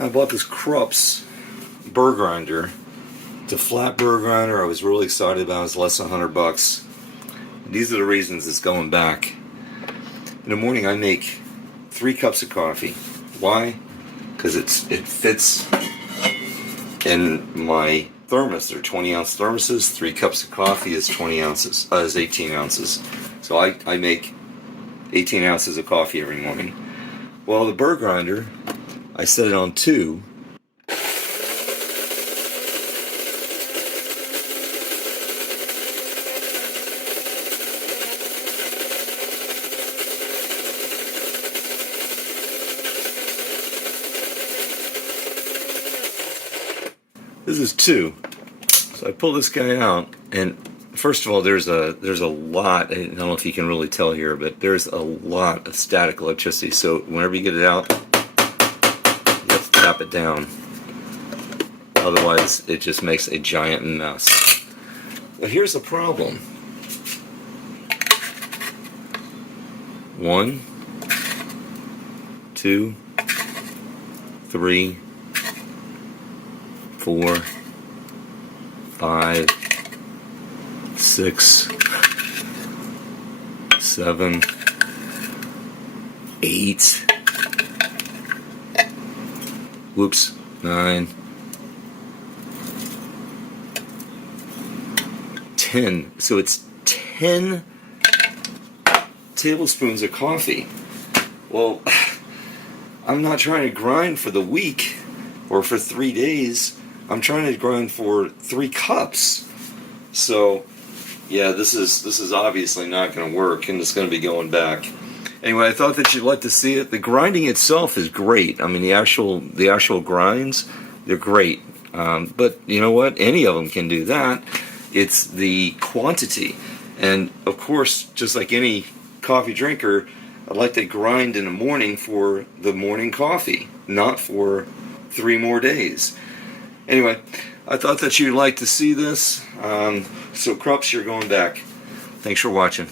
I bought this Krups burr grinder. It's a flat burr grinder. I was really excited about it. It was less than $100. These are the reasons it's going back. In the morning I make 3 cups of coffee. Why? Because it fits in my thermos. They're 20-ounce thermoses. 3 cups of coffee is 20 ounces. Is 18 ounces. So I make 18 ounces of coffee every morning. Well, the burr grinder, I set it on 2. This is 2. So I pull this guy out, and first of all, there's a lot. I don't know if you can really tell here, but there's a lot of static electricity. So whenever you get it out, you have to tap it down. Otherwise, it just makes a giant mess. But here's the problem. 1, 2, 3, 4, 5, 6, 7, 8, whoops, 9, 10. So it's 10 tablespoons of coffee. Well, I'm not trying to grind for the week or for 3 days. I'm trying to grind for 3 cups. So, yeah, this is obviously not going to work, and it's going to be going back. Anyway, I thought that you'd like to see it. The grinding itself is great. I mean, the actual grinds, they're great. But you know what? Any of them can do that. It's the quantity. And, of course, just like any coffee drinker, I like to grind in the morning for the morning coffee, not for 3 more days. Anyway, I thought that you'd like to see this. So Krups, you're going back. Thanks for watching.